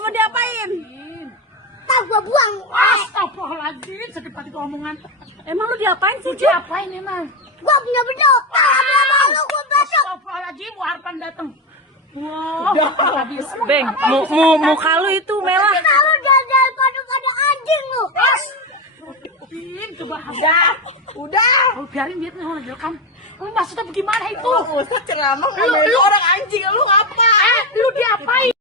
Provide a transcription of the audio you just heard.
mau diapain? Tahu gua buang. Astagfirullahaladzim, sakit hati omongan. Emang lu diapain sih, Ju? Diapain emang? Gua punya bedok. Lalu gua besok. Astagfirullahaladzim, Warpan datang. Wah, habis. Beng, muka lu itu merah. Kalau jalan pada anjing lu. Coba udah. Oh, biarin dia nih rekam. Lu maksudnya bagaimana itu? Usah ceramah ngomongin orang anjing, lu ngapa? Lu diapain?